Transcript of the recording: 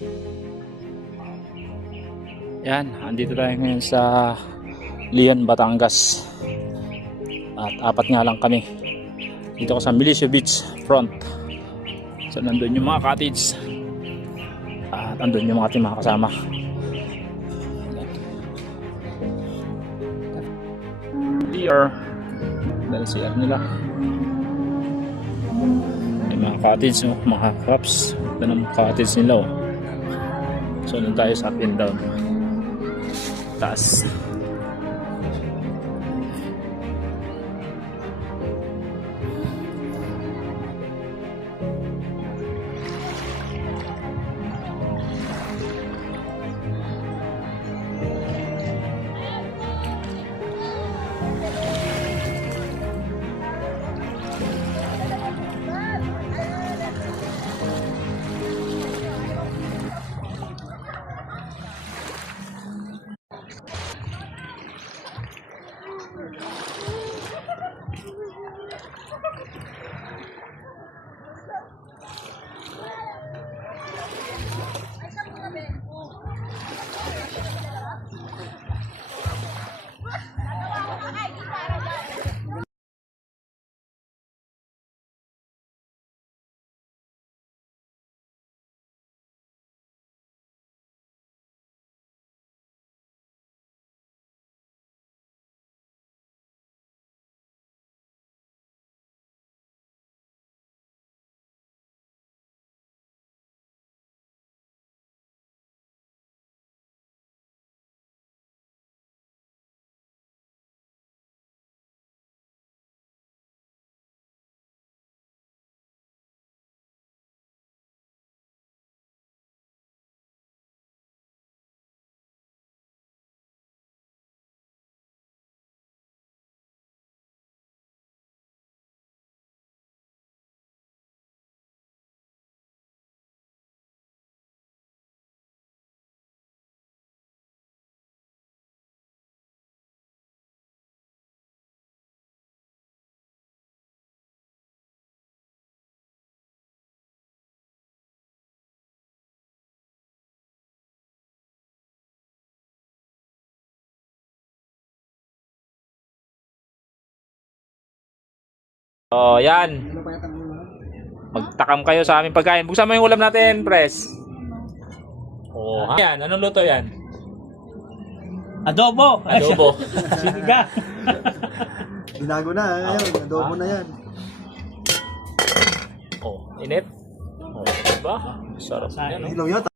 Yan, andito tayo ngayon sa Lian, Batangas. At apat nga lang kami. Dito ko sa Milicio Beach front. So nandun yung mga cottage. At andun yung mga ating mga kasama. Here, dahil CR nila. May mga cottage, mga crops. Ito ng cottage nila. So nandun tayo sa up and down. Taas. Oh, yan. Magtakam kayo sa aming pagkain. Buksan mo yung ulam natin, pres. Oh, yan. Anong luto yan? Adobo! Adobo. Sinigang! Binago na, ngayon. Adobo na yan. Oh, init. Oh, diba? Sarap yan, no? Ilaw yata.